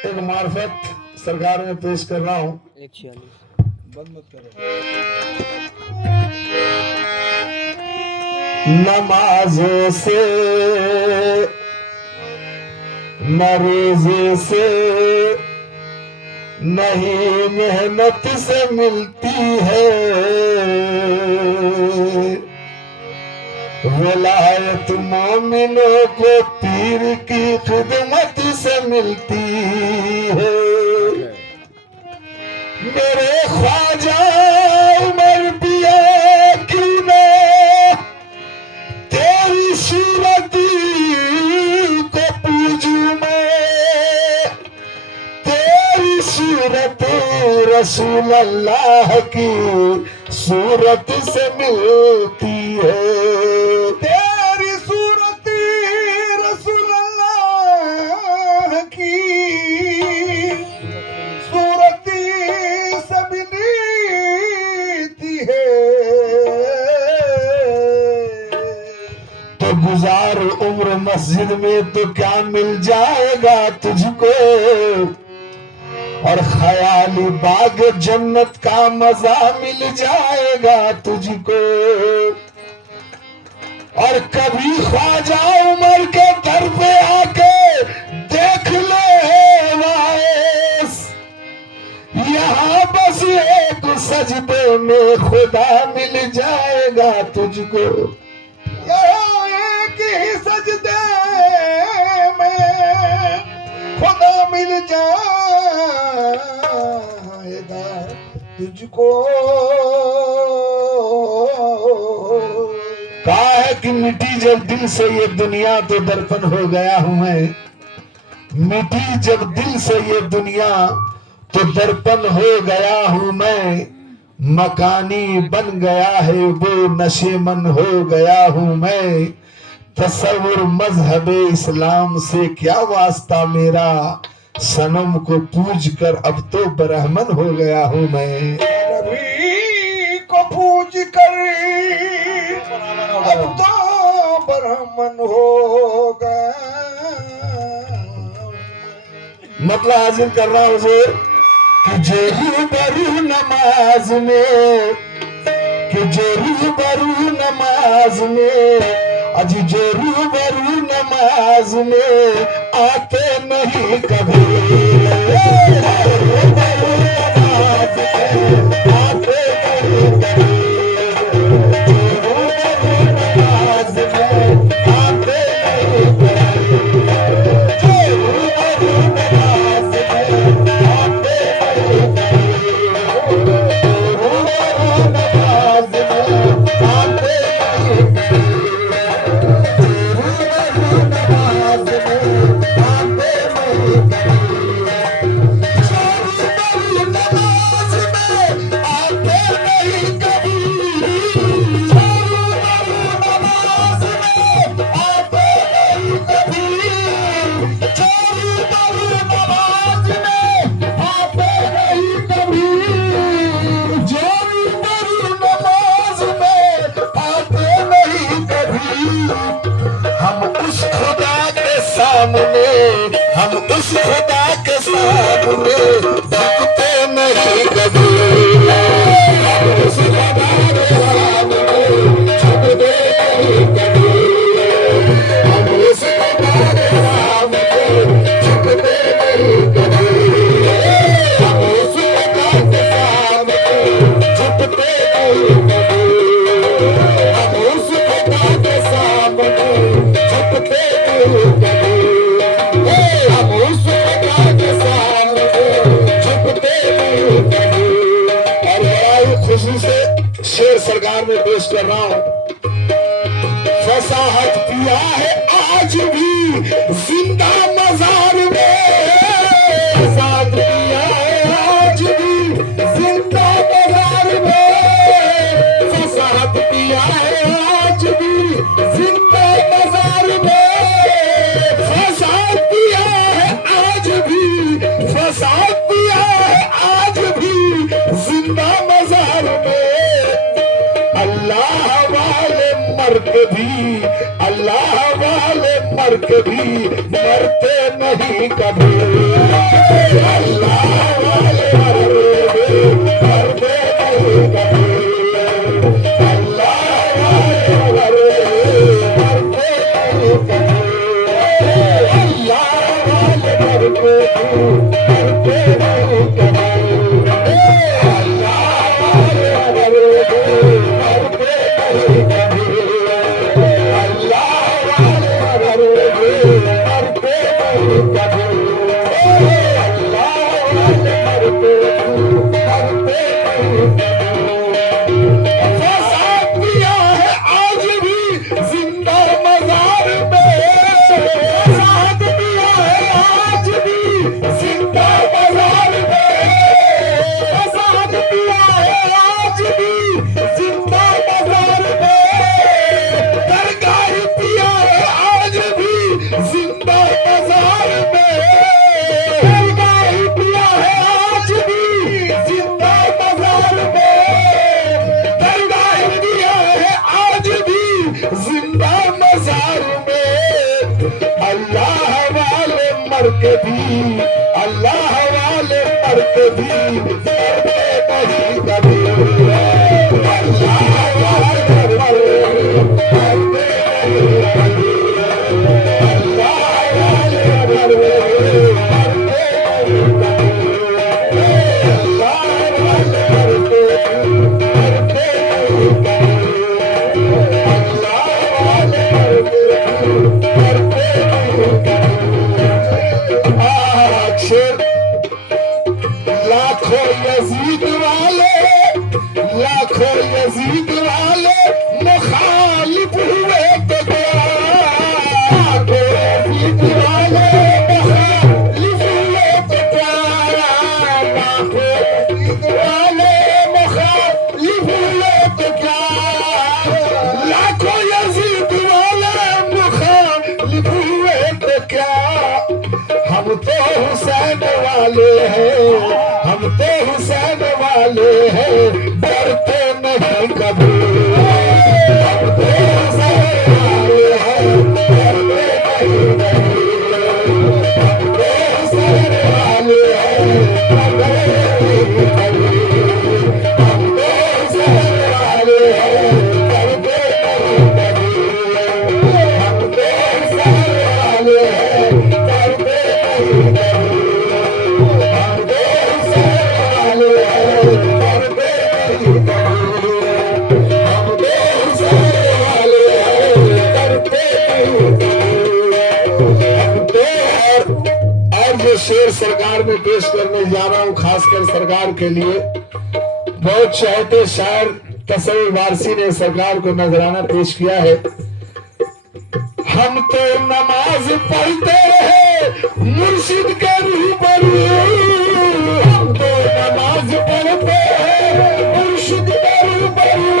एक मार्फत सरकार में पेश कर रहा हूँ। 146 बंद मत करो। नमाज़ों से न रोज़े से नहीं मेहनत से मिलती है, विलायत मोमिनों को पीर की खिदमत से मिलती है। मेरे ख्वाजा उमर पिया की मैं तेरी सूरत को पूजूं, मैं तेरी सूरत रसूल अल्लाह की सूरत से मिलती है। तेरी सूरत रसूल अल्लाह की सूरत से मिलती है। तो गुजार उम्र मस्जिद में तो क्या मिल जाएगा तुझको, और ख्याली बाग जन्नत का मजा मिल जाएगा तुझको। और कभी ख्वाजा उमर के दर पे आके देख ले वाइस, यहाँ बस एक सजदे में खुदा मिल जाएगा तुझको। एक ही सजदे में खुदा मिल जाएगा तुझको। कहा है कि मिटी जब दिल से ये दुनिया तो दर्पण हो गया हूं मैं, मिटी जब दिल से ये दुनिया तो दर्पण हो गया हूं मैं। मकानी बन गया है वो नशेमन हो गया हूं मैं। तसव्वुर मजहब इस्लाम से क्या वास्ता मेरा, सनम को पूज कर अब तो ब्राह्मण हो गया हूं मैं। नबी को पूज कर अब तो ब्राह्मण हो गया। मतलब हाजिर कर रहा हूं कि जो रूबरू नमाज में, कि जो रूबरू नमाज में, अज जो रूबरू नमाज में आते नहीं कभी, रूबरू नमाज में आते नहीं कभी, रूबरू नमाज में आते नहीं कभी, रूबरू नमाज में आते नहीं कभी, रूबरू नमाज में आते नहीं कभी। हम उस खुदा के सामने झुकते नहीं कभी, हम उस खुदा के सामने झुकते नहीं कभी, हम उस खुदा के सामने झुकते नहीं कभी, हम उस खुदा के सामने झुकते नहीं कभी, हम उस खुदा के सामने झुकते नहीं कभी। खुशी से शेर सरकार में पेश कर रहा हूं। फसाहत पिया है आज भी जिंदा मजार में, फसाहत पिया है आज भी जिंदा मजार में, फसाहत पिया है आज भी जिंदा मजार में, फसाहत पिया है आज भी, फसाहत पिया है आज भी जिंदा मजार में। अल्लाह वाले मर के भी, अल्लाह वाले मर के भी मरते नहीं कभी। अल्लाह वाले मरते नहीं कभी, अल्लाह वाले मरते नहीं कभी, अल्लाह वाले मरते नहीं कभी, अल्लाह वाले मरते नहीं कभी, अल्लाह वाले मरते नहीं कभी, अल्लाह वाले मरते नहीं कभी। फसाद किया है आज भी जिंदा मजार में, फसाद किया है आज भी जिंदा मजार में, फसाद किया है आज भी जिंदा मजार में, दरगाह पिया है आज भी जिंदा मजार में, दरगाह पिया है आज भी जिंदा मजार में, दरगाह पिया है आज भी जिंदा मजार में। अल्लाह वाले मर के भी, अल्लाह वाले मर के भी मरते नहीं कभी, अल्लाह वाले मरते नहीं कभी, अल्लाह वाले मरते नहीं कभी, अल्लाह वाले मरते नहीं कभी, अल्लाह वाले मरते नहीं कभी। शेर लाखों यजीद वाले, लाखों यजीद वाले मुखालिफ हुए तो क्या, लाखों यजीद वाले मुखालिफ हुए तो क्या, लाखों यजीद वाले मुखालिफ हुए तो क्या, लाखों यजीद वाले मुखालिफ हुए तो क्या। हम तो हुसैन वाले हैं, हम तो हुसैन वाले हैं, डरते नहीं कभी, हम तो हुसैन वाले हैं, डरते नहीं कभी, हम तो हुसैन वाले हैं, डरते नहीं कभी, हम तो हुसैन वाले हैं, डरते नहीं कभी, हम तो हुसैन वाले हैं, डरते नहीं कभी, हम तो हुसैन वाले हैं, डरते नहीं कभी, हम तो हुसैन वाले हैं, डरते नहीं कभी। और जो शेर सरकार में पेश करने जा रहा हूँ, खासकर सरकार के लिए, बहुत चाहते शायर तसव्वुर वारसी ने सरकार को नजराना पेश किया है। हम तो नमाज पढ़ते हैं मुर्शिद के रूबरू, हम तो नमाज पढ़ते हैं मुर्शिद के रूबरू,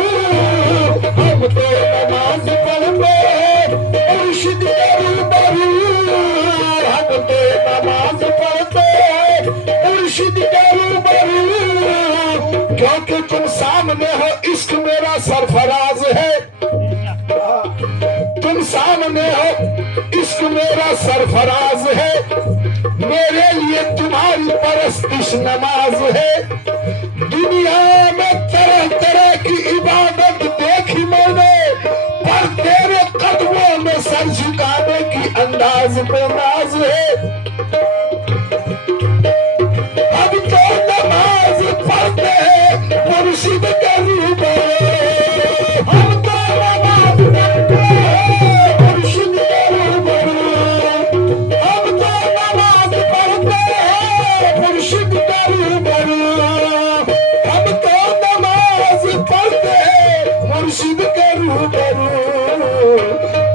हम तो नमाज पढ़ते हैं मुर्शिद के रूबरू, हम तो नमाज पढ़ते हैं मुर्शिद के रूबरू, क्योंकि तुम सामने हो इश्क मेरा सरफराज है, तुम सामने हो इश्क मेरा सरफराज है, मेरे लिए तुम्हारी परस्तिश नमाज है। दुनिया में तरह तरह की इबादत देखी मैंने, पर तेरे कदमों में सर झुकाने की अंदाज पे नाज है। अब तो नमाज पढ़ते हैं मुर्शिद के रूबरू, हम तो नमाज पढ़ते हैं मुर्शिद के रूबरू, हम तो नमाज पढ़ते हैं मुर्शिद के रूबरू, हम तो नमाज पढ़ते हैं मुर्शिद के रूबरू।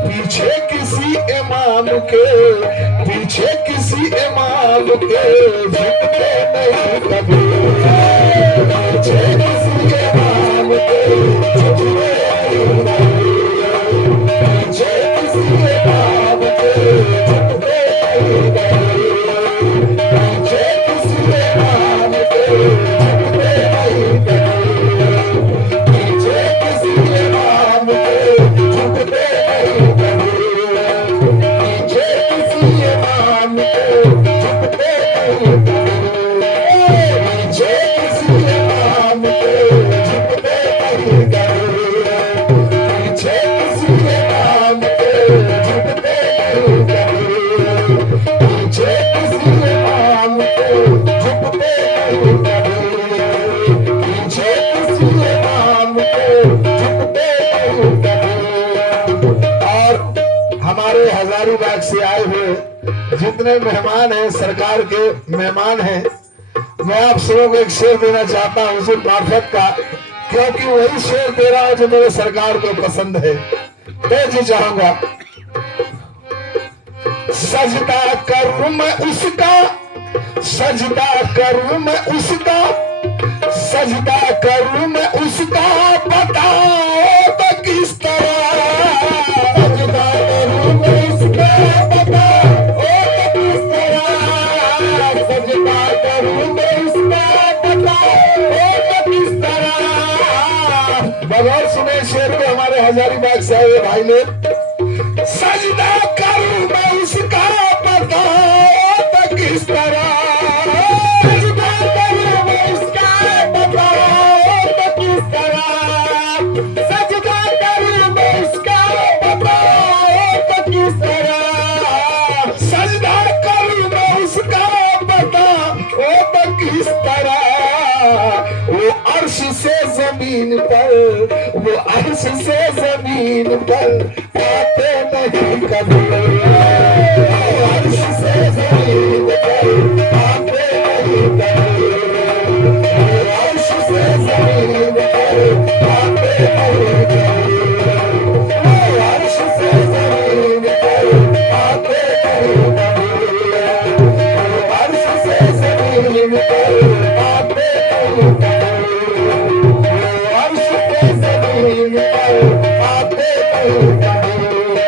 पीछे किसी इमाम के, पीछे किसी इमाम के झुकते नहीं कभी, पीछे किसी इमाम के झुकते नहीं कभी, पीछे किसी इमाम के झुकते नहीं कभी, पीछे किसी इमाम के झुकते नहीं कभी, पीछे किसी इमाम के झुकते हमारे हजारीबाग से आए हुए जितने मेहमान हैं, सरकार के मेहमान हैं, मैं आप सबों को एक शेर देना चाहता हूँ हुजूर मार्फत का, क्योंकि वही शेर दे रहा हूँ जो मेरे सरकार को पसंद है। तो जी चाहूंगा, सजदा करूं मैं उसका, सजदा करूं मैं उसका, सजदा करूं मैं उसका, बताओ तो किस तरह। सजदा करूं मैं उसका, बताओ तो किस तरह। सजदा करूं मैं उसका, बताओ तो किस तरह। बगैर सुने शेर को हमारे हजारीबाग से आए भाई ने, सजदा करूं मैं उसका, बताओ तो किस तरह। सजदा करूं मैं उसका, बताओ तो किस तरह। सजदा करूं मैं उसका, बताओ तो किस तरह। सजदा करूं मैं उसका, बताओ तो किस तरह। वो अर्श से जमीन पर, वो अर्श से जमीन पर आते नहीं कभी। वो अर्श से जमीन पर आते नहीं कभी। वो अर्श से जमीन पर आते नहीं कभी। वो अर्श से जमीन पर आते नहीं कभी। वो अर्श से जमीन पर आते नहीं कभी। वो अर्श से जमीन पर आते नहीं कभी। वो अर्श से जमीन पर आते नहीं कभी। वो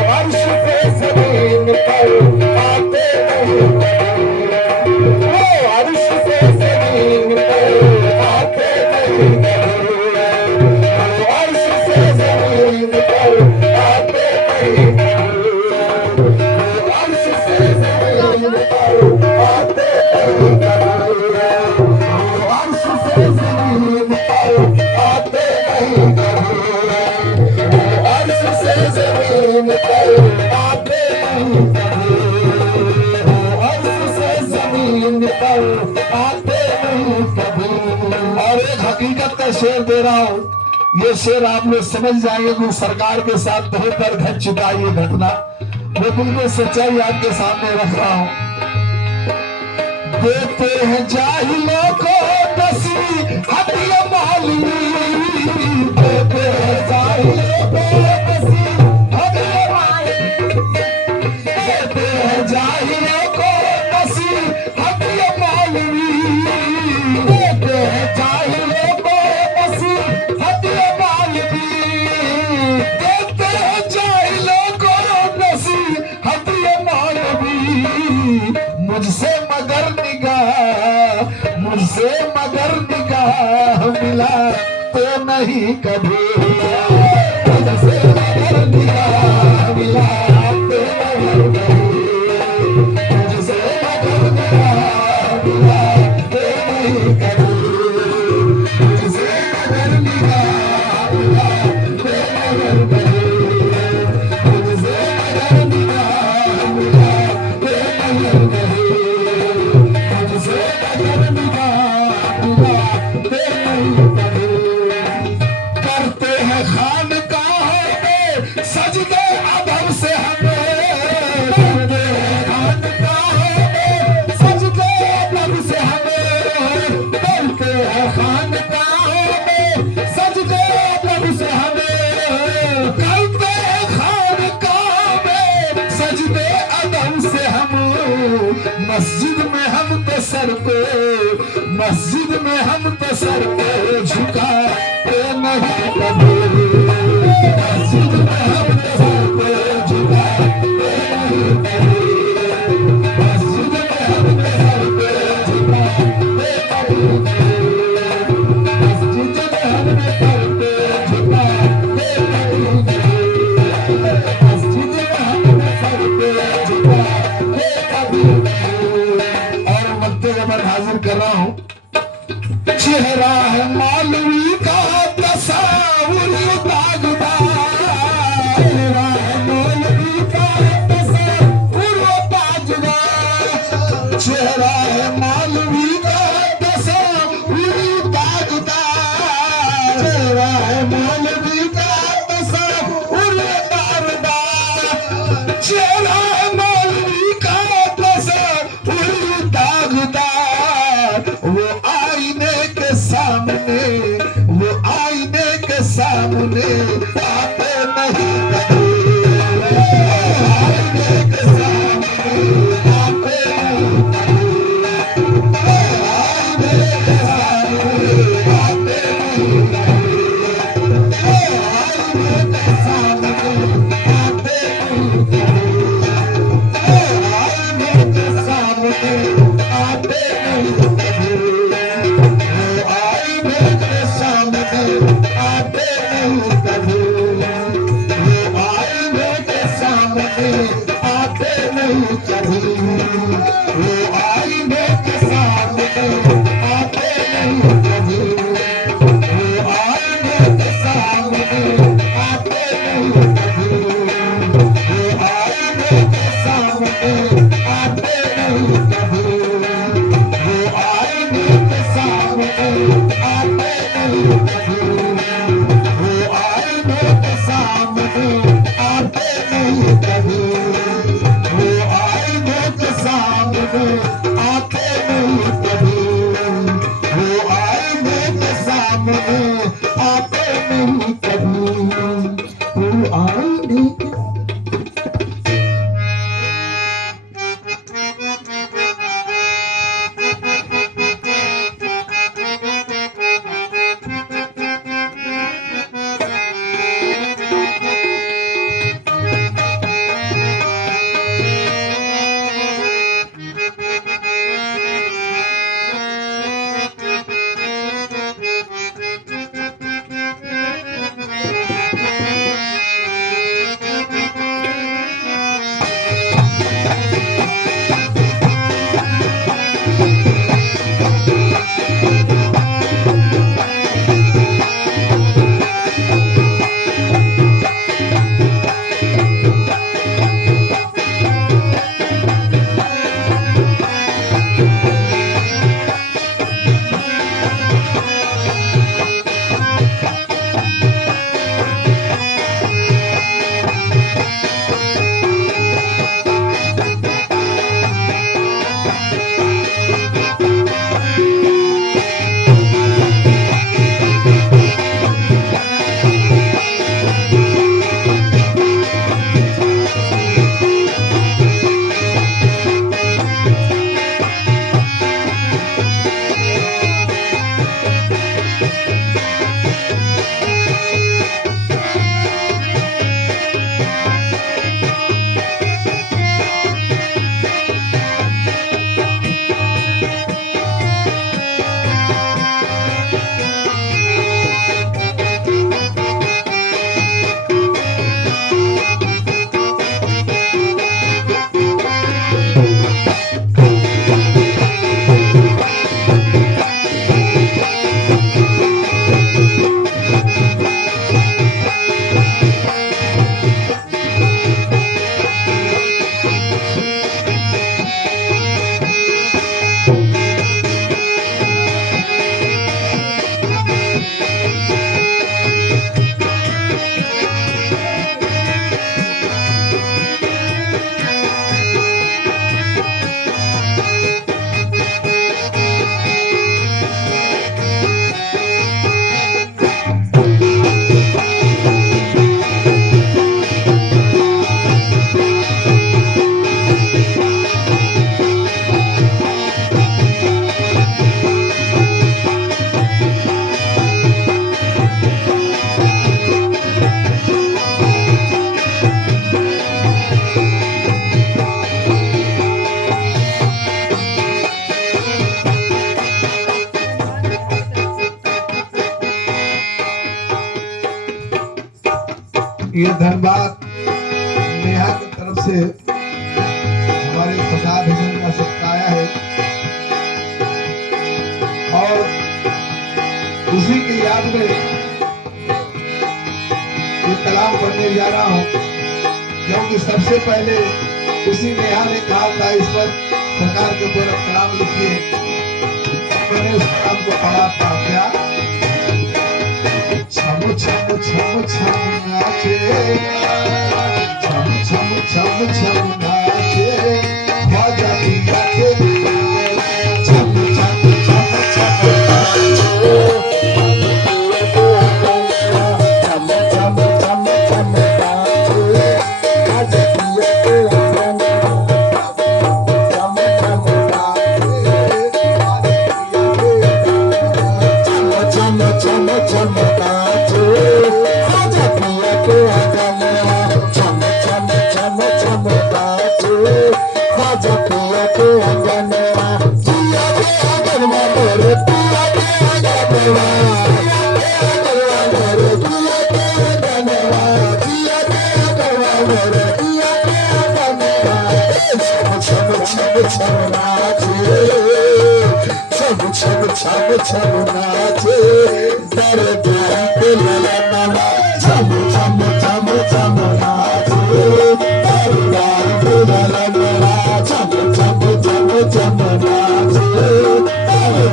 अर्श से जमीन पर आते नहीं कभी। वो अर्श से जमीन पर आते नहीं कभी। वो अर्श से जमीन पर आते नहीं कभी। वो अर्श से जमीन पर आते नहीं कभी। वो अर्श से जमीन पर आते नहीं कभी। वो अर्श से जमीन पर आते नहीं कभी। और एक हकीकत का शेर दे रहा हूँ, ये शेर आप लोग समझ जाएंगे कि सरकार के साथ बहुत बार घट चुका है ये घटना। मैं बिल्कुल सच्चाई आपके सामने रख रहा हूँ। देते हैं जाहिलों को नसीहत ये मौलवी, देते हैं जाहिलों को नसीहत ये मौलवी, देते हैं जाहिलों को नसीहत ये मौलवी, देते हैं जाहिलों को नसीहत ये मौलवी, देते हैं जाहिलों को नसीहत ये मौलवी। मुझसे मगर निगाह, मुझसे मगर निगाह मिला तो नहीं कभी। मुझसे मगर निगाह मिला तो नहीं कभी। मुझसे मगर निगाह मिला तो नहीं कभी। मुझसे मगर निगाह मिला तो नहीं कभी। मुझसे मगर निगाह मिला तो नहीं कभी। मुझसे मगर निगाह मिला तो नहीं कभी। करते हैं खानकाहों में सजदे अदब से हमें, करते हैं खानकाहों में सजदे अदब से हमें, करते हैं खानकाहों में सजदे अदब से हमें, करते हैं खानकाहों में सजदे अदब से हम। मस्जिद में हम तो सर पे, मस्जिद में हम तो सर पे झुकाते नहीं कभी। मस्जिद में हम तो सर पे झुकाते नहीं कभी। मस्जिद में हम तो सर पे झुकाते नहीं कभी। मस्जिद में हम तो सर पे झुकाते नहीं कभी। मस्जिद में हम तो सर पे झुकाते कभी नहीं। और मक्ते के बाद हाजिर कर रहा हूँ, चेहरा है सामने आते नहीं कभी, आईने के सामने आते नहीं कभी, आईने के सामने आते नहीं कभी, आईने के सामने आते नहीं कभी, आईने के सामने आते नहीं कभी, आईने के सामने आते नहीं कभी, वो आईने के सामने आते नहीं कभी, वो आईने के सामने आते नहीं कभी, वो आईने के सामने आते नहीं कभी, वो आईने के सामने आते नहीं कभी, वो आईने के सामने आते नहीं कभी, वो आईने के सामने आते नहीं कभी, वो आईने के सामने आते नहीं कभी, वो आईने के ये धनबाद नेहा की तरफ से हमारे प्रसाद भजन का सत्काया है और उसी की याद में ये कलाम पढ़ने जा रहा हूँ, क्योंकि सबसे पहले उसी नेहा ने कहा था इस पर सरकार के ऊपर कलाम लिखिए, मैंने उस कलाम को पढ़ा था। क्या छम छम छम छम नाचे, छम छम छम छम नाचे, ख्वाजा पिया के छम छम छम छम नाचे, छम छम नाचे ख्वाजा पिया के अंगनवा जिया के अंगनवा मोरे पिया के अंगनवा छम छम नाचे दर्द पे ललना छम छम छम छम नाचे दर्द पे ललना छम छम छम छम नाचे दर्द पे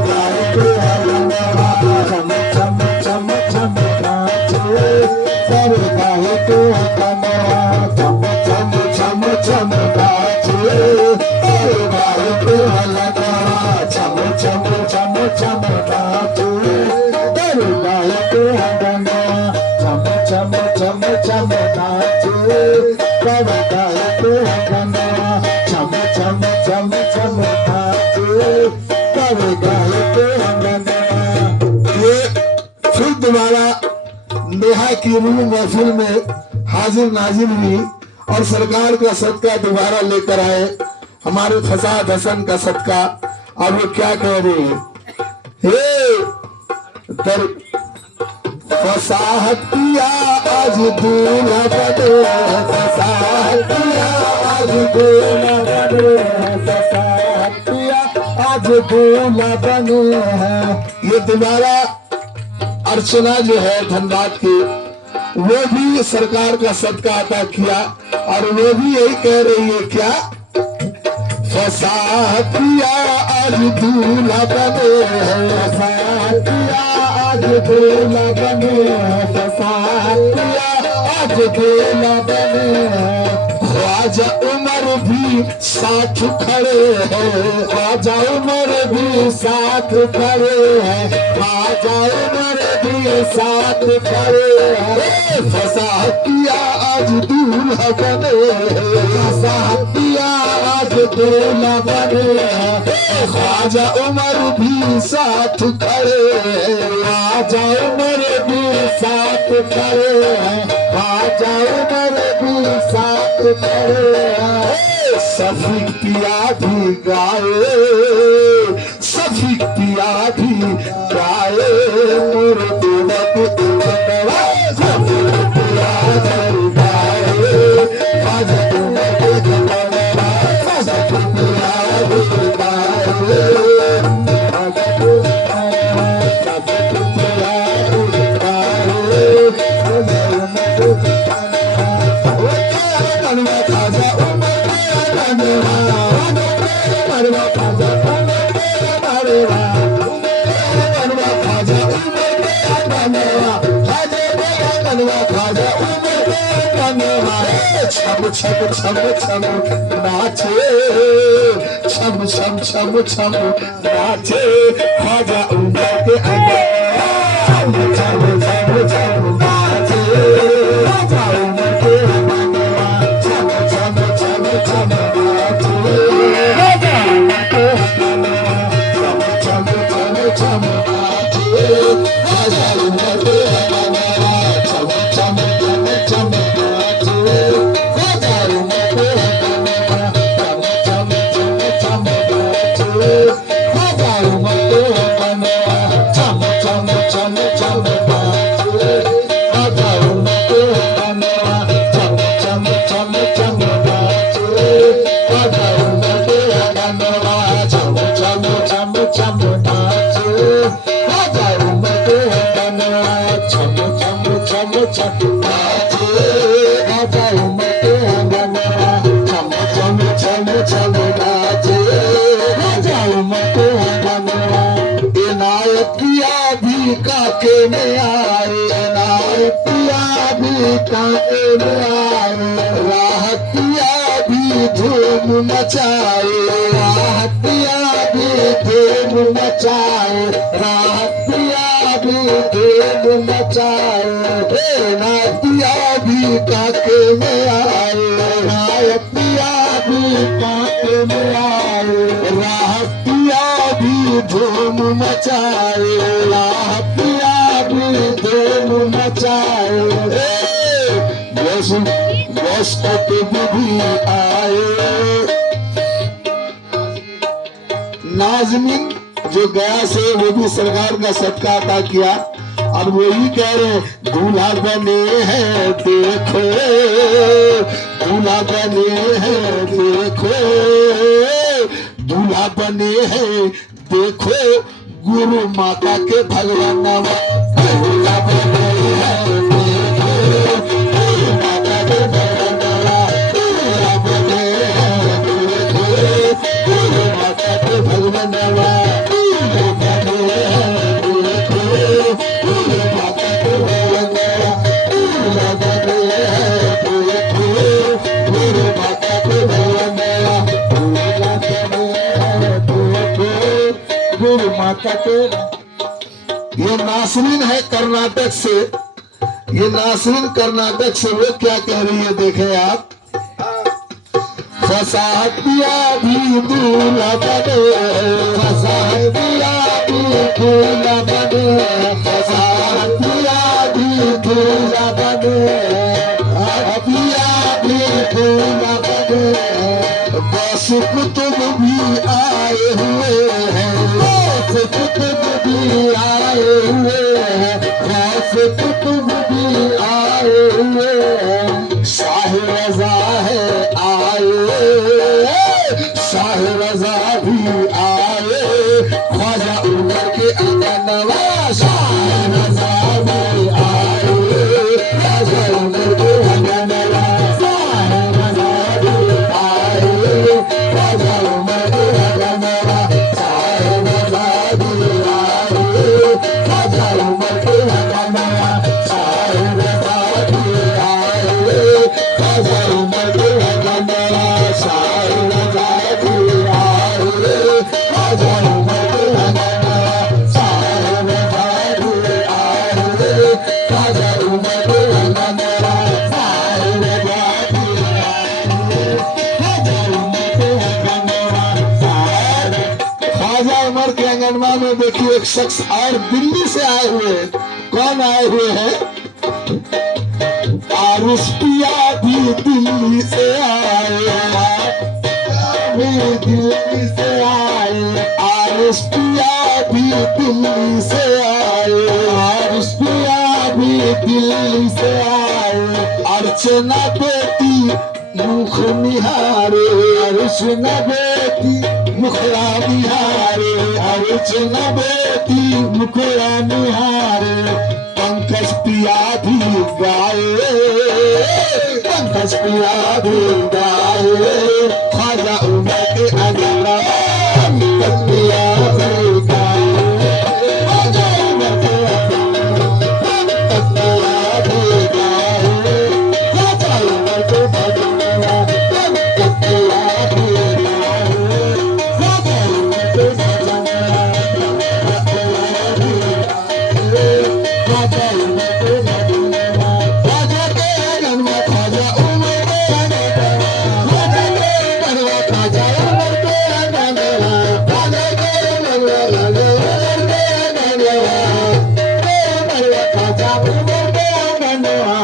ललना छम छम छम छम नाचे दर्द पे ललना छम छम छम छम नाचे दर्द पे ललना छम छम छम छम नाचे दरबार के अंगना छम छम छम छम नाचे दरबार के अंगना छम छम छम छम नाचे दरबार के अंगना। ये फिर दोबारा नेहा की रूह महफिल में हाजिर नाजिर हुई और सरकार का सदका दोबारा लेकर आए हमारे फसाद हसन का सदका। और वो क्या कह रहे हैं, हे दर फसाहत किया आज दूल्हा बने फसाहत किया आज दूल्हा बने फसाहत किया आज दूल्हा बने हैं। ये दोबारा अर्चना जो है धनबाद की वो भी सरकार का सदका अदा किया और वो भी यही कह रही है क्या, फसाहत किया आज दूल्हा बने फसाहत किया आज दूल्हा बने फसाहत किया आज दूल्हा बने। ख्वाजा उमर भी साथ खड़े हैं ख्वाजा उमर भी साथ खड़े हैं ख्वाजा उमर भी साथ खड़े हैं। फसाहत किया आज दूल्हा बने फसाहत किया आज दूल्हा बने ख्वाजा उमर भी साथ खड़े ख्वाजा उमर भी साथ खड़े ख्वाजा उमर भी साथ खड़े। सफीक पिया भी गाए सफीक पिया भी गाए मोरे दिलक उठनवा सफीक पिया भी गाए ख्वाजा उमर भी उठनवा सफीक पिया भी गाए ख्वाजा सफीक पिया भी गाए ख्वाजा छम छम छम छम नाचे छम छम छम छम नाचे ख्वाजा उमर के अंदर छम छम छम छम नाचे ख्वाजा उमर के अंदर छम छम छम छम नाचे ख्वाजा उमर के अंदर छम छम छम नाचे ख्वाजा उमर के अंदर छम छम छम छम काके में आए नायतिया भी काके में आए राहतिया भी धूम मचाए राहतिया भी धूम मचाए राहतिया भी धूम मचाए नायतिया भी काके में आए नायतिया भी काके में आए राहतिया भी धूम मचाए राहतिया भी धूम मचाए। बस कुतुब भी आए। नाज़मीन जो गया से वो भी सरकार का सदका अता किया और वो ही कह रहे दूल्हा बने हैं देखो, दूल्हा बने हैं देखो, दूल्हा बने हैं देखो, गुरु माता के भगवान दूल्हा बने हैं देखो, गुरु माता के भगवान दूल्हा बने हैं देखो, गुरु माता के भगवान माता के। ये नासरीन है कर्नाटक से, ये नासरीन कर्नाटक से वो क्या कह रही है देखें आप। फसाद दिया भी दूल्हा बने, फसाद दिया भी दूल्हा बने, फसाद दिया भी दूल्हा बने, दिया भी दूल्हा बने। बस कुतुब भी आए हुए हैं, कुतुब भी आए हुए हैं, खास कुतुब भी आए हुए हैं। शाह रजा है आए, शाह रजा भी आए, ख्वाजा उमर के अनवा शाह रजा भी आए, ख्वाजा उमर के अनवा शाह रजा भी आए, ख्वाजा उमर के अनवा शाह रजा भी आए, ख्वाजा उमर के अनवा शाह रजा भी आए, ख्वाजा उमर के अनवा शाह रजा भी आए, ख्वाजा उमर के अनवा शाह रजा भी आए, ख्वाजा उमर के अनवा शाह रजा भी आए, ख्वाजा उमर के अनवा शाह। ख्वाजा उमर के अंगनवा में देखिए एक शख्स और दिल्ली से आए हुए हैं। कौन आए हुए हैं? आरुष पिया भी दिल्ली से आए, भी दिल्ली से आए, आरुष पिया भी दिल्ली से आए, आरुष पिया भी दिल्ली से आए। अर्चना बेटी मुख निहारे, अर्चना बेटी मुखड़ा निहारे, अर्चना बेटी मुखड़ा निहारे। पंकज पिया भी गाए, पंकज पिया भी गाए, ख्वाजा उमर के अनवा पंकज पिया भी गाए, ख्वाजा उमर के अनवा पंकज पिया भी गाए, ख्वाजा उमर के अनवा पंकज पिया भी गाए, ख्वाजा उमर के अनवा पंकज पिया भी गाए, ख्वाजा उमर के अनवा, ख्वाजा के अनवा, ख्वाजा उमर के अनवा, ख्वाजा के अनवा, ख्वाजा उमर के अनवा, ख्वाजा के अनवा, ख्वाजा उमर के अनवा।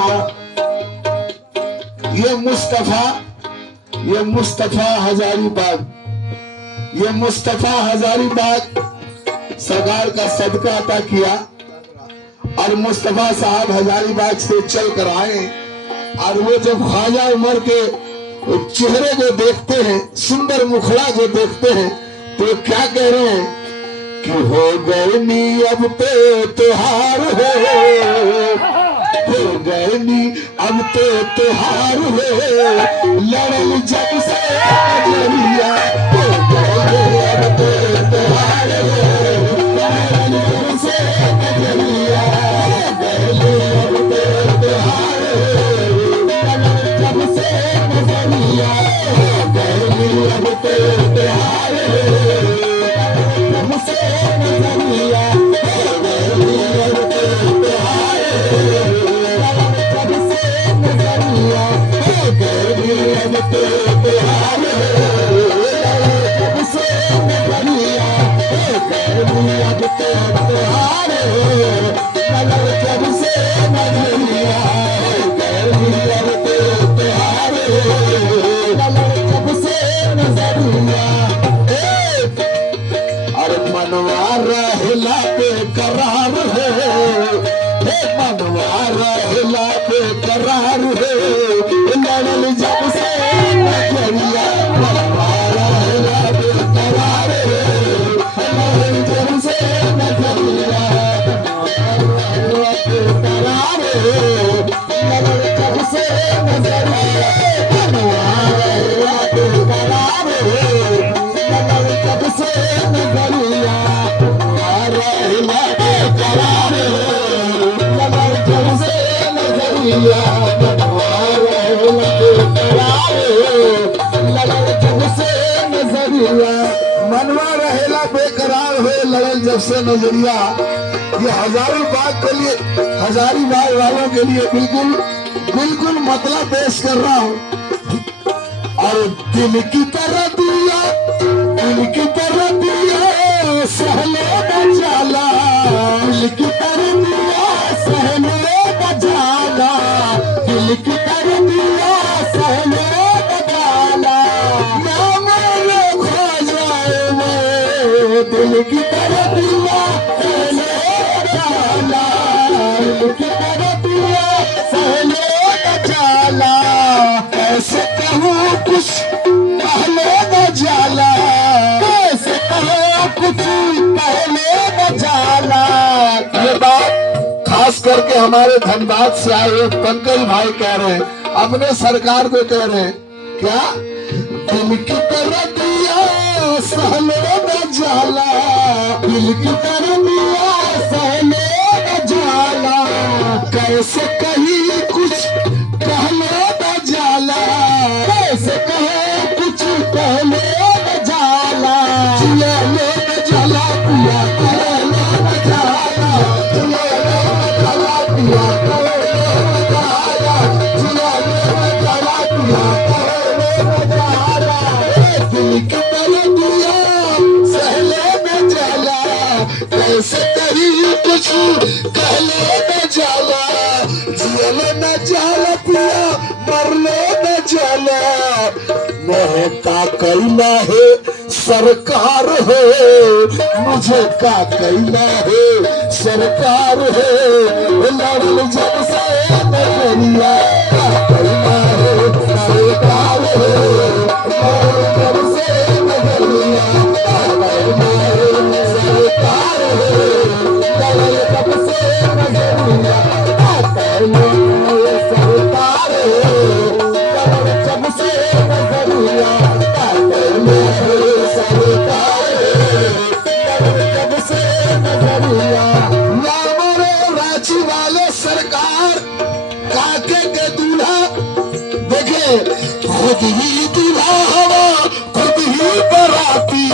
ये मुस्तफा हजारीबाग, ये मुस्तफा हजारीबाग सरकार का सदका अता किया और मुस्तफा साहब हजारीबाग से चल कर आए और वो जब ख्वाजा उमर के चेहरे को देखते हैं, सुंदर मुखड़ा जो देखते हैं, तो क्या कह रहे हैं कि हो गर्मी अब तो त्योहार हो गर्मी अब तो त्योहार हो, लड़ल जब से नजरिया, हो गर्मी अब तो त्योहार हो, लड़ल जब से नजरिया, गर्मी अब तो त्योहार हो, लड़ल जब से नजरिया, गर्मी अब तो त्योहार हो, जब से नजरिया, गर्मी अब तो त्योहार हो, जब से नजरिया, गर्मी अब तो त्योहार हो, जब से नजरिया, गर्मी अब तो त्योहार हो, जब से नजरिया, गर्मी अब तो त्योहार हो। नजरिया मनवा रहेला बेकरार लड़ल जब से नजरिया मनवा रहेला बेकरार हो लड़ल जब से नजरिया। ये हजारीबाग के लिए, हजारीबाग वालों के लिए बिल्कुल मतलब पेश कर रहा हूँ। और दिल की तरह दिया, दिल की तरह दिया सहले न जाला, दिल की तरह दिया सहले न जाला, दिल की तरह दिया सहले न जाला, ना मेरे खो जाए मैं, दिल की तरह दिया सहले न जाला, दिल की तरह दिया सहले न जाला, ऐसे कहूँ कुछ पहले न जाला, ऐसे कहूँ कुछ पहले न जाला। ये बात खास करके हमारे धनबाद से आए हुए पंकज भाई कह रहे हैं, अपने सरकार को कह रहे हैं, क्या दिल की तरह दिया सहले न जाला, दिल की तरह दिया सहले न जाला, कैसे कहीं कुछ कहले न जाला, कैसे कहे कुछ कहले न जाला, जिया ले न जाला पिया करे न जाला, जिया ले न जाला पिया करे न जाला, जिया ले न जाला पिया करे न जाला, दिल की तरह दिया सहले न जाला, कैसे कहीं कुछ कहले न जाला, जियल न जाला पिया मरले न जाला, मैं का कैला है सरकार है, मुझे का कैला है सरकार है, लड़ल जब से नजरिया का कैला है सरकार है, लड़ल जब से नजरिया का कैला है सरकार है, लड़ल जब से नजरिया का कैला है सरकार है, लड़ल जब से नजरिया का कैला है सरकार है, लड़ल जब से नजरिया। हमारे रांची वाले सरकार काके के दूल्हा देखे, खुद ही दूल्हा हवा खुद ही बराती,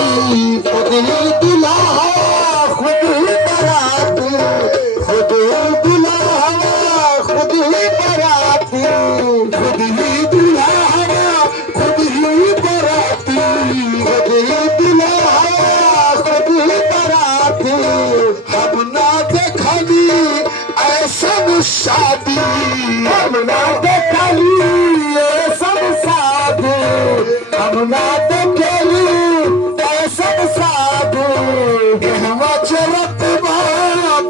खुद ही दूल्हा हवा खुद ही बराती, खुद ही दूल्हा हवा खुद ही बराती, खुद ही दूल्हा हवा खुद ही बराती, खुद ही दूल्हा हवा खुद ही बराती, हम ना देखली ऐसन शादी, हम ना देखली ऐसन शादी, हम ना देखली ऐसन शादी, कहवा चलत बा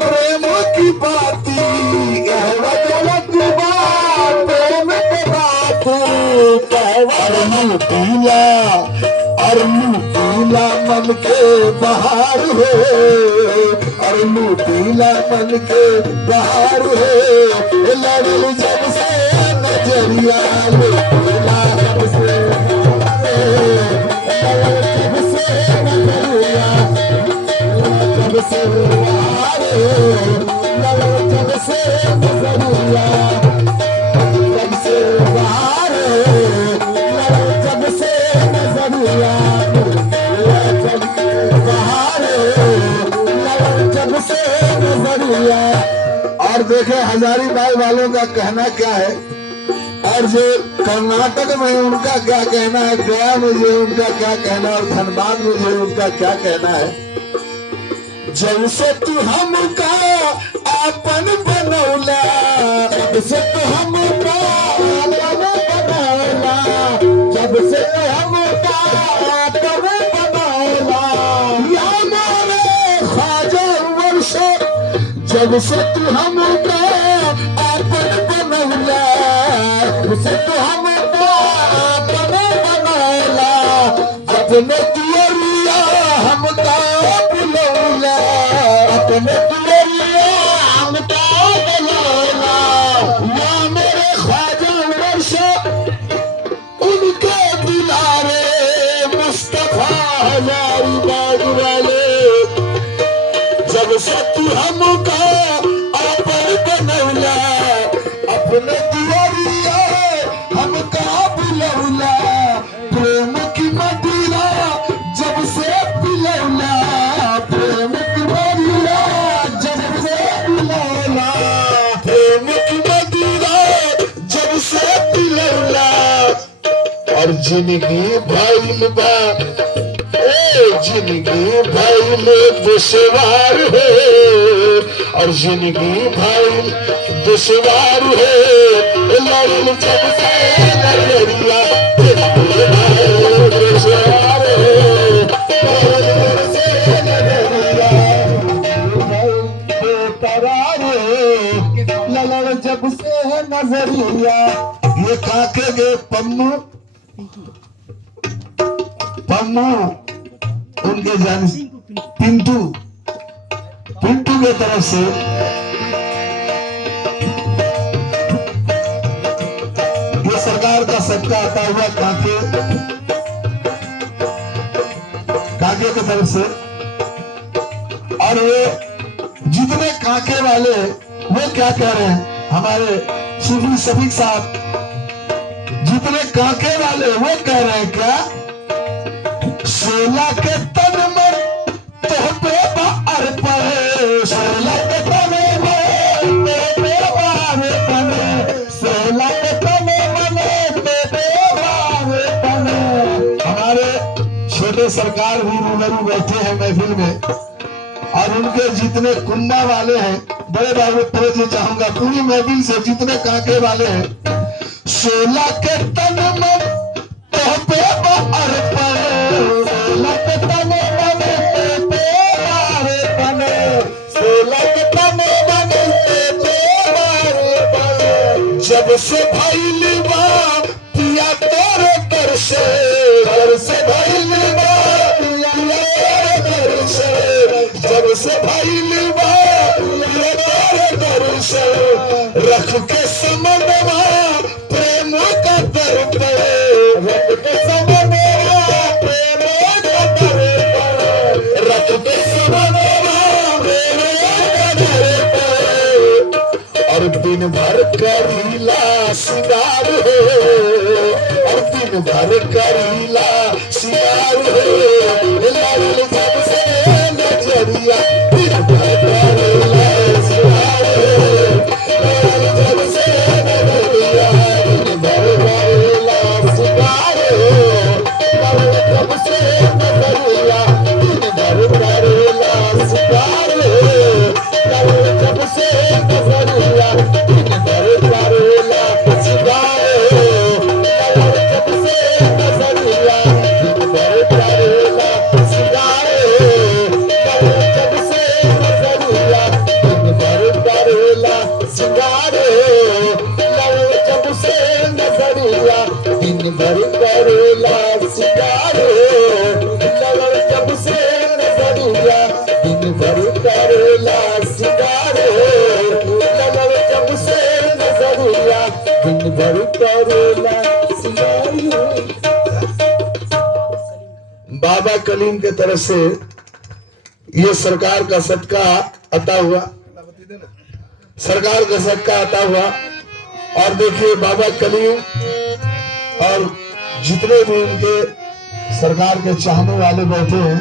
प्रेम की बाती, कहवा चलत बा प्रेम की बाती, कहवा पीला अरनू पीला मन के बहार हो, अरनू पीला मन के बहार हो, लड़ल जब से नजरिया पीला जब से, लड़ल जब से नजरिया जब से बहार हो, लड़ल जब से नजरिया जब से बहार हो, लड़ल जब से नजरिया जब बहार हो, लड़ल जब से नजरिया। और देखे हजारीबाग वालों का कहना क्या है, और जो कर्नाटक में उनका क्या कहना है, गया में जो उनका क्या कहना है, और धनबाद में जो उनका क्या कहना है, जब से तू हमका आपन बनौला, जब से तू हमका आपन बनौला, जब से तू हमका आपन बनौला, या मारे ख्वाजा वर्ष, जब से तू हमका आपन बनौला, जब से तू हमका आपन बनौला, अपने दुआरिया हमका बुलौला, अपने दुआरिया हमका बुलौला, या मेरे ख्वाजा वर्ष उनके दुलारे मुस्तफा हजारीबाग वाले, जब से तू हमका आपन बनौला, अपने प्रेम की मदिरा जब से पिलौला, प्रेम की मदिरा जब से पिलौला, प्रेम की मदिरा जब से पिलौला। और जिंदगी भइल बा, जिंदगी भइल दुश्वार है, और जिंदगी भइल दुश्वार है। लड़ल जब से नजरिया दुश्वार है, लड़ल जब से नजरिया बेकरार है, लड़ल जब से नजरिया। ये काके गे पन्नू, पन्नू उनके जान पिंटू, पिंटू के तरफ से ये सरकार का सबका आता हुआ काके, काके की तरफ से। और ये जितने काके वाले वो क्या कह रहे हैं, हमारे सूफी शफीक साहब, जितने काके वाले वो कह रहे हैं क्या, सोला के तन में तो पे अर्पण, सोला के तन में तो पे अर्पण, सोला के तन में तो पे अर्पण। हमारे छोटे सरकार भी रूबरू बैठे हैं महफिल में, और उनके जितने कुंडा वाले हैं बड़े बाबू तो चाहूंगा पूरी महफिल से जितने काके वाले हैं, सोला के तन में तो पे अर्पण, सोला के तन में तो पे अर्पण, सोला के तन में तो पे अर्पण। जब से भइल बा पिया तोरे दर से, घर से भइल बा पिया तोरे दर से, जब से भइल बा पिया तोरे दर से, रख के समनवा प्रेम का दर्पण, रख के समनवा प्रेम का दर्पण, रख के समनवा प्रेम का दर्पण। और दिन भर करीला सिंगार हो, और दिन भर करीला सिंगार हो, लाल जब से नजरिया दिन भर करीला सिंगार हो, लाल जब से नजरिया दिन भर करीला सिंगार हो, लाल जब से नजरिया दिन भर करीला सिंगार हो, लाल जब से नजरिया दिन भर करीला सिंगार हो, लाल जब से नजरिया दिन भर करीला सिंगार हो, लाल जब से नजरिया दिन भर करीला सिंगार हो, लाल जब से नजरिया दिन भर करीला सिंगार हो, लाल जब से नजरिया दिन भर करीला सिंगार हो, लाल जब से नजरिया दिन भर करीला सिंगार हो। बाबा कलीम के तरफ से ये सरकार का सदका अता हुआ, सरकार का सदका अता हुआ। और देखिए बाबा कलीम और जितने भी उनके सरकार के चाहने वाले बैठे हैं,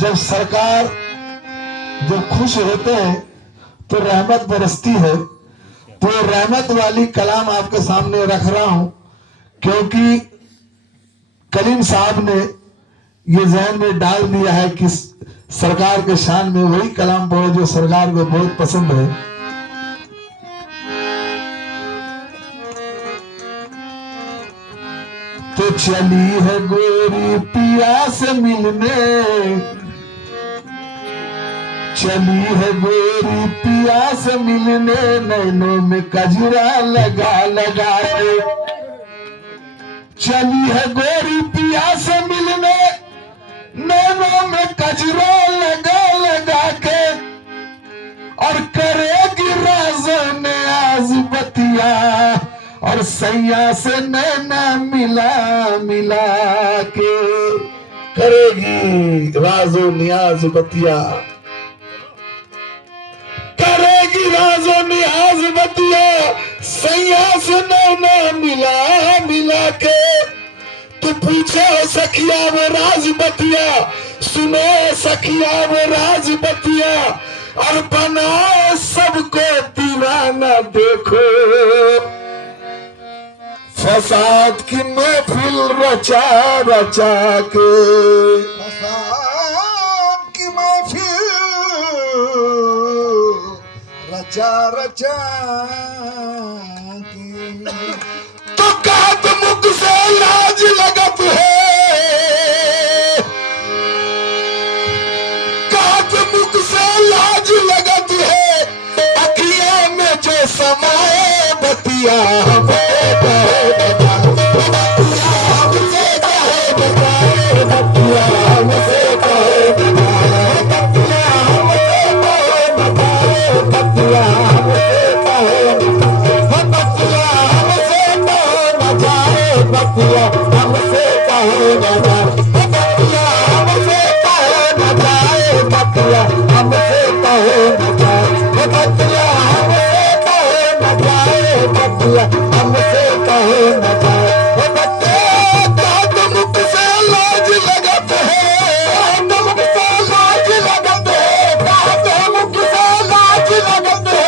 जब सरकार जब खुश होते हैं तो रहमत बरसती है। तो रहमत वाली कलाम आपके सामने रख रहा हूं, क्योंकि कलीम साहब ने ये जहन में डाल दिया है कि सरकार के शान में वही कलाम पढ़ो जो सरकार को बहुत पसंद है। तो चली है गोरी पिया से मिलने, चली है गोरी पिया से मिलने, नैनों में कजरा लगा लगा के, चली है गोरी पिया से मिलने, नैनों में कजरा लगा लगा के, और करेगी राज़ों ने आज बतिया, और सैया से नैना मिला मिला के, करेगी राज़ो नियाज बतिया, करेगी राज़ो नियाज बतिया, सैया से नैना मिला मिला पूछो सखिया वो राज बतिया, सुनो सखिया वो राज बतिया, और बनाओ सबको दीवाना देखो। फसाद की महफिल रचा रचा के, फसाद की महफिल रचा रचा की, तो कात मुख से लाज लगत है, कात मुख से लाज लगत है, अखियां में जो समाए बतिया हमसे कहे बतिया, हमसे कहे बताए बतिया, हमसे कहे बताए बतिया, हमसे कहे बताए बतिया, हमसे कहे बतिया, हमसे कहे न जाए बतिया, हमसे कहे न जाए बतिया, हमसे कहे न जाए बतिया, हमसे कहे न जाए बतिया, हमसे कहे न जाए बतिया, हमसे कहे न जाए बतिया। कात मुख से लाज लगत है, कात मुख से लाज लगत है, कात मुख से लाज लगत है,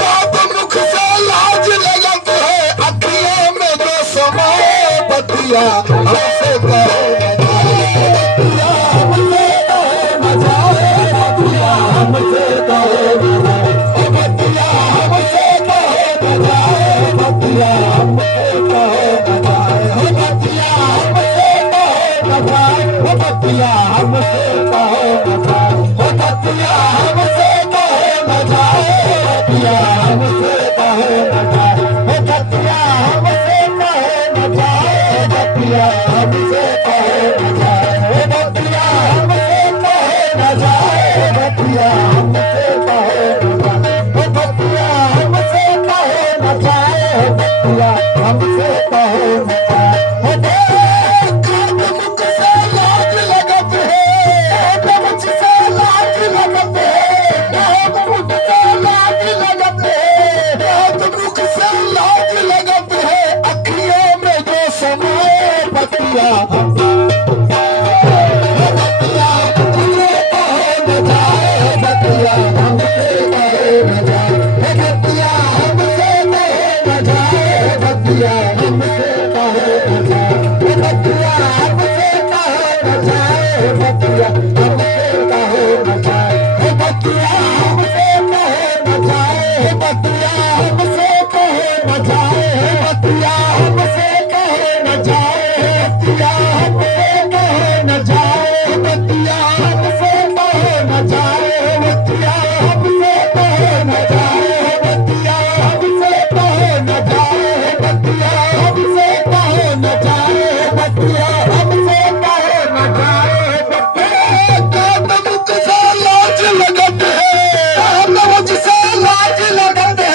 कात मुख से लाज लगत है, अखियों में जो समाए बतिया, हमसे कहे न जाए बतिया, हमसे कहे न जाए बतिया, हमसे कहे न जाए बतिया, हमसे कहे न जाए बतिया, हमसे कहे न जाए बतिया, हमसे कहे न जाए बतिया, हमसे कहे न जाए बतिया, हमसे कहे न जाए बतिया, हमसे कहे न जाए बतिया, हमसे कहे न जाए बतिया, हमसे कहे न जाए बतिया, हमसे कहे न जाए बतिया, हमसे कहे न जाए बतिया, हमसे कहे न जाए बतिया, हमसे कहे न जाए। कात मुख से लाज लगत है, कात मुख से लाज लगत है, कात मुख से लाज लगत है, कात मुख से लाज लगत है, अखियों में जो समाए बतिया, बतिया, हमसे कहे न जाए बतिया, हमसे कहे न जाए बतिया, हमसे कहे न जाए बतिया, हमसे कहे न जाए बतिया, हमसे कहे न जाए बतिया, हमसे कहे न जाए बतिया, हमसे कहे न जाए बतिया, हमसे कहे न जाए बतिया, हमसे कहे न जाए बतिया, हमसे कहे न जाए बतिया, हमसे कहे न जाए बतिया, हमसे कहे न जाए बतिया, हमसे कहे न जाए बतिया, हमसे कहे न जाए बतिया, हमसे कहे न जाए बतिया। कात मुख से लाज लगत है, कात मुझ से लाज लगत है,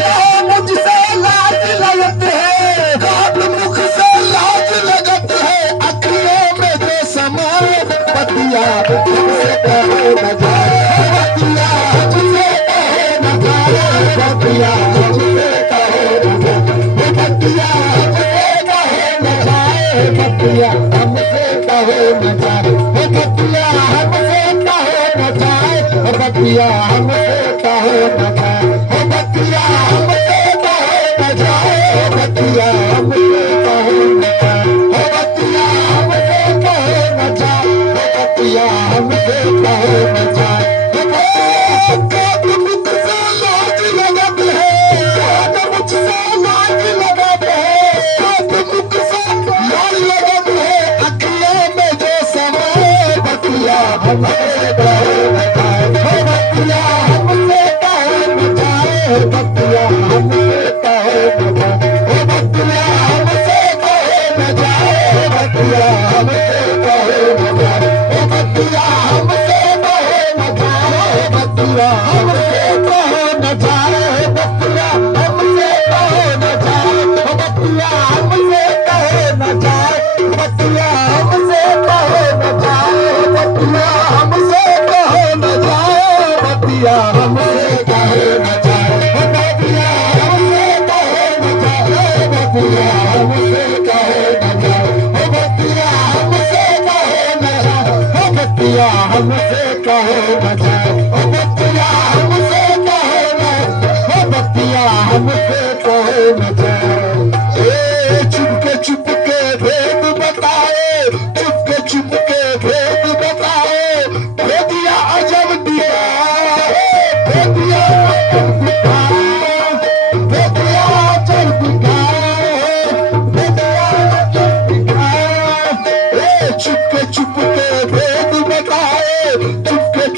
कात मुझ से लाज लगत है, कात मुख से लाज लगत है, अखियों में जो समाए बतिया, हमसे कहे न जाए बतिया, हमसे कहे न जाए बतिया, हमसे कहे न जाए बतिया, हमसे कहे न जाए बतिया, हमसे कहे न जाए बतिया, हमसे कहे न जाए बतिया, हमसे कहे न जाए बतिया, हमसे कहे न जाए बतिया, हमसे कहे न जाए बतिया, हमसे कहे न जाए बतिया, हमसे कहे न जाए बतिया। कात मुख से लाज लगत है, कात मुख से लाज लगत है, कात मुख से लाज लगत है, अखियों में जो समाए बतिया, हमसे कहे न जाए बतिया,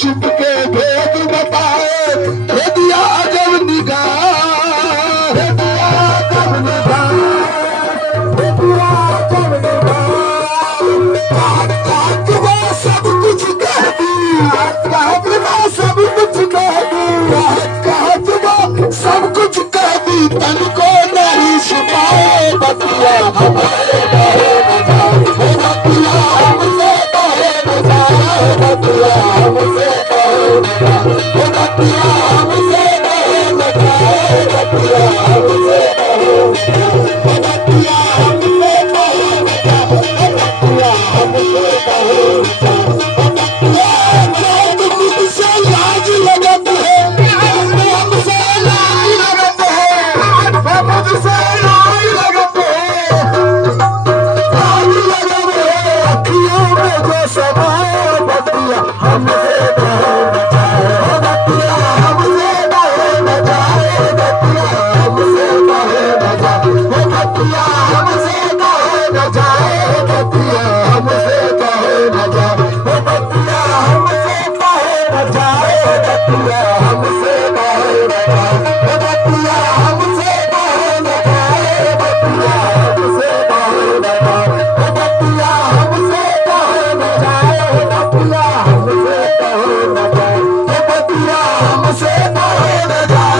छुप के भेद बताए, दे दिया अजब निगाह, दे दिया अजब निगाह, दे दिया अजब निगाह। काट काट वो सब कुछ कह दी, काट वो सब कुछ कह दी, काट वो सब कुछ कह दी, तन को नहीं छुपाए बतिया हमारे रहे न जाए, बतिया हमसे कहे न जाए, बतिया हमसे कहे न जाए, बतिया हमसे कहे न जाए, बतिया हमसे कहे न जाए, बतिया हमसे कहे न जाए, बतिया हमसे कहे न जाए, बतिया मुझसे लाज लगत है, हमसे लाज लगत है, मुझसे लाज लगत है, लाज लगत है, अखियों में जो समाए बतिया हमसे कहे न जाए, बतिया हमसे कहे न जाए, बतिया हमसे कहे न जाए, बतिया हमसे कहे न जाए, बतिया हमसे कहे न जाए, बतिया हमसे कहे न जाए, बतिया हमसे कहे न जाए, बतिया हमसे कहे न जाए, बतिया हमसे कहे न जाए, बतिया हमसे कहे न जाए, बतिया हमसे कहे न जाए, बतिया हमसे कहे न जाए,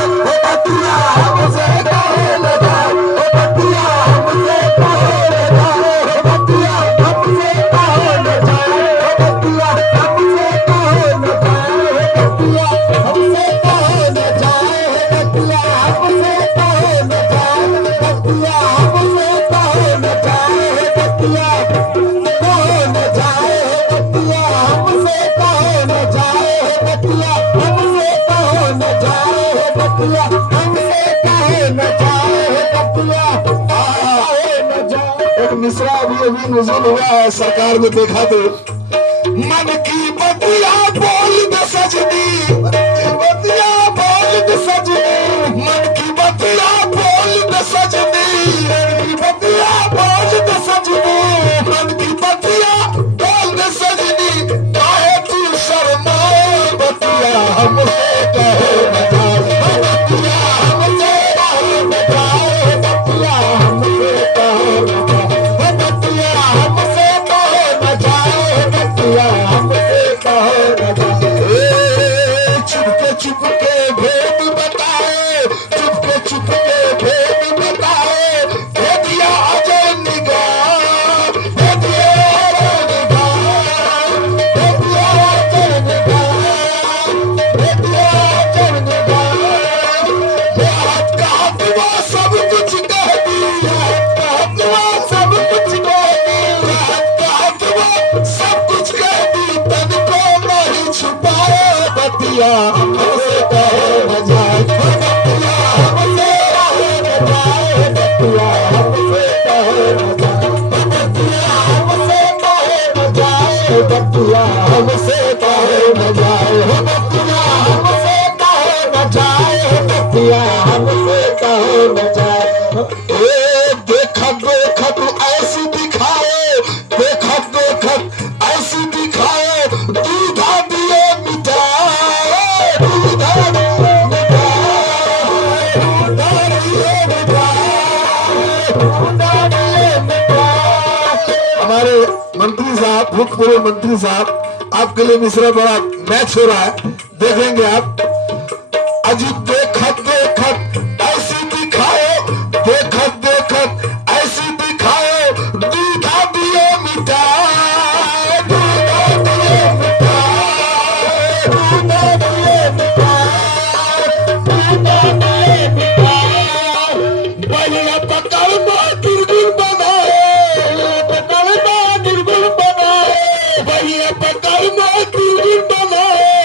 बतिया हमसे कहे न जाए, बतिया हमसे कहे न जाए, बतिया हमसे कहे न जाए, बतिया हमसे कहे न जाए, बतिया हमसे कहे न जाए, बतिया हमसे कहे न जाए, बतिया हमसे कहे न जाए, बतिया कहे न जाए, बतिया हमसे कहे न जाए, बतिया हमसे कहे न जाए, बतिया हमसे कहे न जाए, बतिया कहे न जाए। एक मिसरा अभी नुज़ूल हुआ है, सरकार ने देखा तो मन की बतिया बोल दे सजनी, बतिया बोल दे सजनी, मन की बतिया बोल दे सजनी, मन की बतिया बोल दे सजनी, मन की बतिया बोल दे सजनी, काहे तू शर्माए बतिया हमसे कहे न जाए, बतिया हमसे कहे न जाए, बतिया हमसे कहे न जाए, बतिया हमसे कहे न जाए, बतिया हमसे कहे न जाए। चुपके भेद बताए, चुपके भेद बताए, दे दिया अजय निगाह, दे दिया अजय निगाह, दे दिया अजय निगाह, दे दिया अजय निगाह। हाथ का हथवा सब कुछ कह दिया, हाथ का हथवा सब कुछ कह दिया, हाथ का हथवा सब कुछ कह दी, तन को नहीं छुपाए बतिया हमसे कहे न जाए, बतिया हमसे कहे न जाए, बतिया हमसे कहे न जाए, बतिया हमसे कहे न जाए, बतिया हमसे कहे न जाए, बतिया हमसे कहे न जाए, बतिया हमसे कहे न जाए। ए देखत देखत ऐसी दिखाए, देखत देखत ऐसी दिखाए, दूधा दिए मिटाए, दूधा दिए मिटाए, दूधा दिए मिटाए, दूधा दिए मिटाए। हमारे मंत्री साहब, भूतपूर्व मंत्री साहब, आपके लिए मिश्रा बड़ा मैच हो रहा है, देखेंगे आप। अजी देखत देखत ऐसी दिखाए, देखत देखत ऐसी दिखाए, दूधा दिए मिटाए, दूधा दिए मिटाए, दूधा दिए मिटाए, दूधा दिए मिटाए। बढ़िया पकड़ में दुर्गुण बनाए, पकड़ में दुर्गुण बनाए, बढ़िया पकड़ में दुर्गुण बनाए,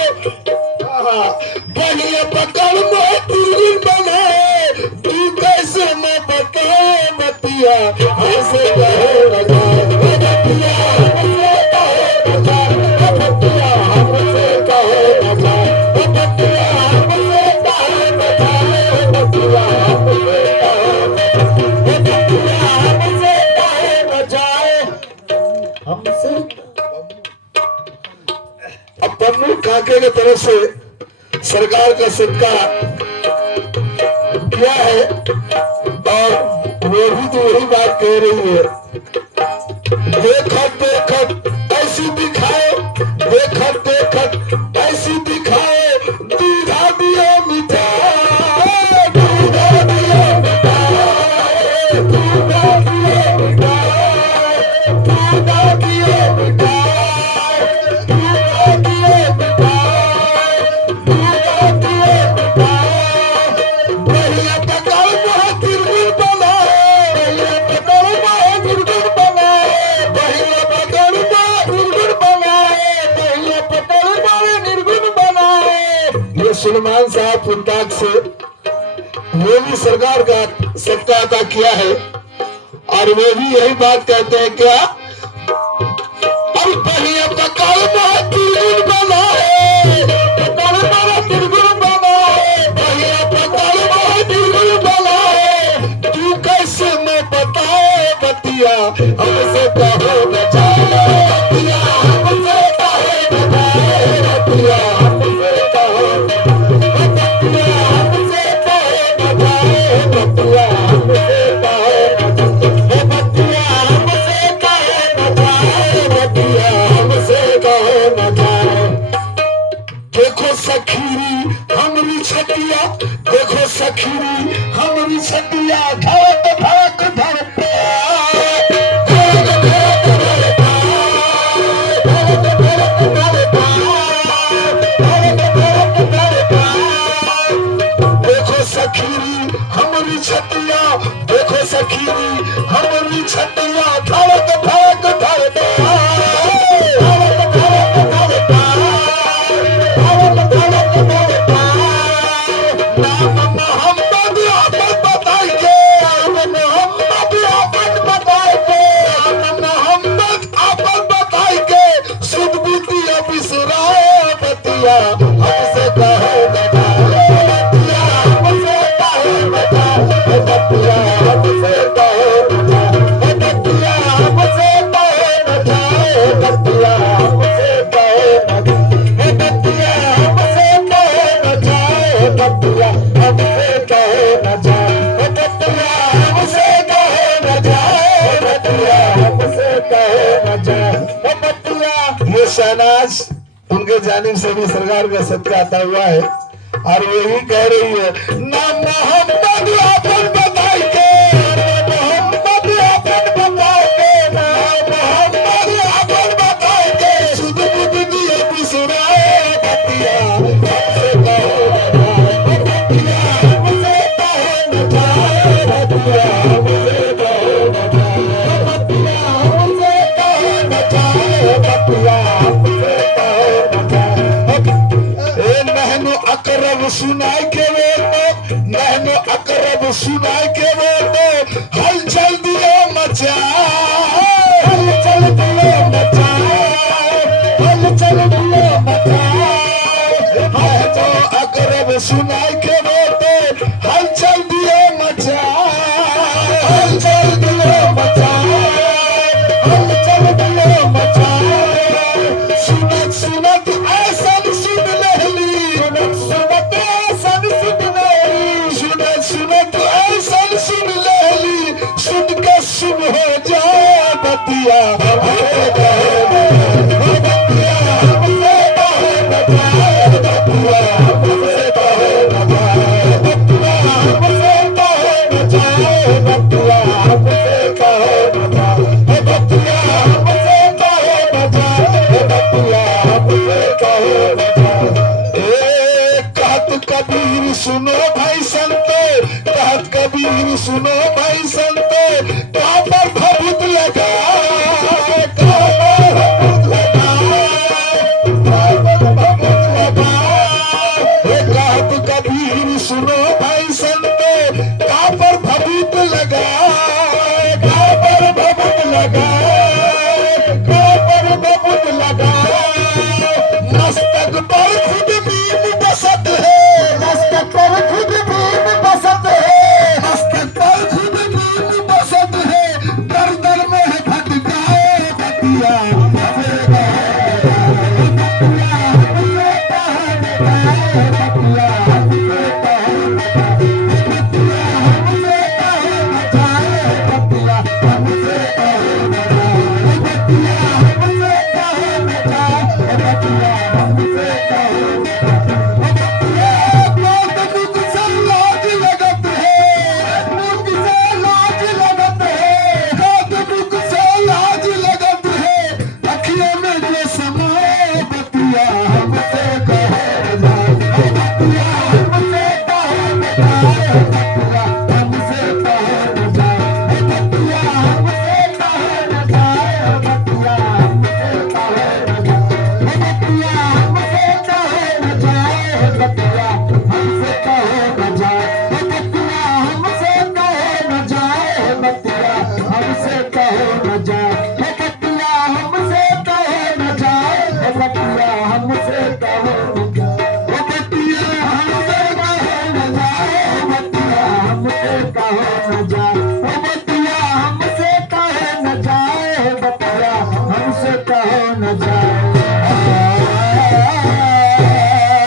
बढ़िया पकड़ में दुर्गुण बनाए, तू कैसे न बताए बतिया ऐसे कहे न जाए, बतिया हमसे कहे न जाए, बतिया हमसे कहे न जाए, बतिया हमसे कहे न जाए, बतिया हमसे कहे न जाए, बतिया हमसे कहे न जाए, हमसे। अब पन्नू इलाके की तरफ से सरकार का सदका किया है और वो भी तो वही बात कह रही है, देखत देखत ऐसी दिखाओ, देखत देखत ऐसी दिखाओ, दूधा दियो मिठाई, दूधा दियो मिठाई, दूधा दियो मिठाई, दूधा दियो मिठाई, दूधा दियो मिठाई, दूधा दियो मिठाई। भैया पकड़ बहुत गिरगिट बना है, भैया पकड़ बहुत गिरगिट बना है, भैया पकड़ बहुत गिरगिट बना है, भैया पकड़ बहुत गिरगिट बना है। ये सुलेमान साहब फुलताक से वो भी सरकार का सदका अदा किया है और वो भी यही बात कहते हैं क्या, और भैया पकड़ बहुत गिरगिट बना है, पकड़ बहुत गिरगिट बना है, भैया पकड़ बहुत गिरगिट बना है। तू कैसे मैं बताए बतिया, हमसे कहो न जाए बतिया, हमसे कहो न जाए बतिया, हमसे कहो न बतिया, हमसे कहो न जाए बतिया, हमसे कहो न बतिया, हमसे कहो न जाए बतिया, हमसे कहो न जाए। देखो सखीरी हमरी छटिया, देखो सखीरी हमरी छटिया, धड़क धड़क धड़के धड़क धड़क धड़के, धड़क धड़क धड़के, धड़क धड़क धड़के। देखो सखीरी हमरी छटिया, देखो सखीरी हमरी छटिया, धड़क धड़क धड़के, धड़क धड़क धड़के, नाम मोहम्मद आपन बताई के, नाम मोहम्मद आपन बताई के, नाम मोहम्मद आपन बताई के, सुध बुद्धि बिसराए बतिया, हमसे कहो न जाए बतिया, हमसे कहो न जाए बतिया, हमसे कहो न जाए बतिया, हमसे कहो न जाए बतिया, हमसे कहो न जाए बतिया, हमसे कहो न जाए बतिया, हमसे कहो न जाए बतिया, हमसे कहो न जाए बतिया, हमसे कहो न जाए बतिया। ये शहनाज उनके जानिब से भी सरकार का सदका आता हुआ है और वही कह रही है, ना मोहम्मद आपन बताई के, ना मोहम्मद आपन बताई के, ना मोहम्मद आपन बताई के, सुध बुद्धि दिए बिसराए बतिया, हमसे कहो न जाए बतिया, हमसे कहो न जाए बतिया, हमसे कहो न जाए बतिया, हमसे कहो न जाए बतिया, हमसे कहो न जाए। ए नहनु अकरब सुनाई के वेदो, नहनु अकरब सुनाई के वेदो, हलचल दियो मचाए, हलचल दियो मचाए, हलचल दियो मचाए। नहनु अकरब सुनाई के वेदो, हलचल दियो मचाए, हलचल दियो मचाए, हलचल दियो मचाए। सुनत सुनत ऐसन सुन लहली, सुनत सुनत ऐसन सुन लहली, सुनत सुनत ऐसन सुन लहली, सुन के सुन हो जाए बतिया, हमसे कहो न जाए बतिया, हमसे कहो न जाए बतिया, हमसे कहो न जाए बतिया, हमसे कहो न जाए बतिया, हमसे कहो न जाए बतिया, हमसे कहो न जाए। ए कहत कबीर सुनो भाई संतो, कहत कबीर सुनो भाई संतो,